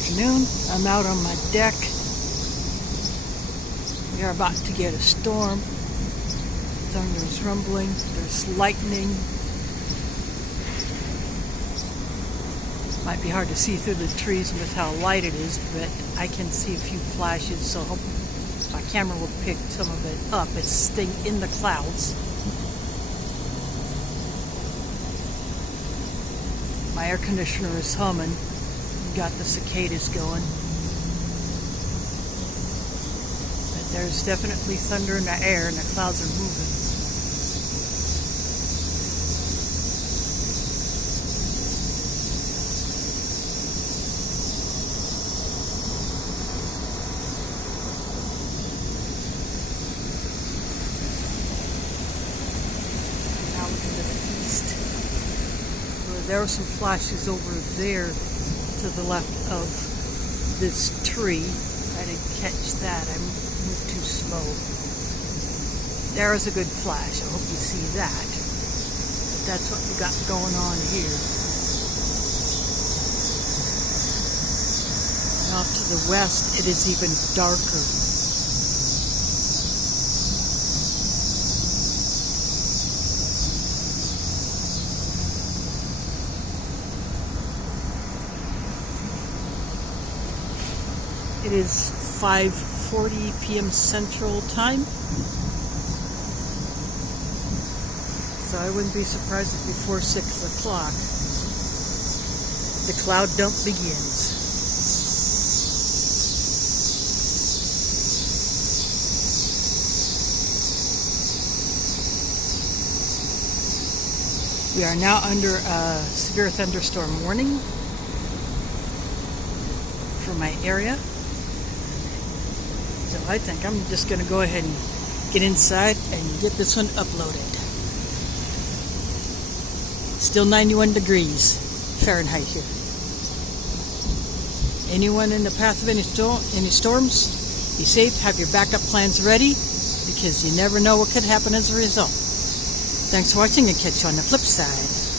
afternoon. I'm out on my deck. We are about to get a storm. Thunder is rumbling. There's lightning. Might be hard to see through the trees with how light it is, but I can see a few flashes, so hope my camera will pick some of it up. It's staying in the clouds. My air conditioner is humming. Got the cicadas going. But there's definitely thunder in the air and the clouds are moving. Now looking to the east. There were some flashes over there to the left of this tree. I didn't catch that. I moved too slow. There is a good flash. I hope you see that. But that's what we got going on here. And off to the west, it is even darker. It is 5:40 p.m. Central Time, so I wouldn't be surprised if before 6 o'clock the cloud dump begins. We are now under a severe thunderstorm warning for my area. So I think I'm just going to go ahead and get inside and get this one uploaded. Still 91 degrees Fahrenheit here. Anyone in the path of any storms, be safe, have your backup plans ready, because you never know what could happen as a result. Thanks for watching, and catch you on the flip side.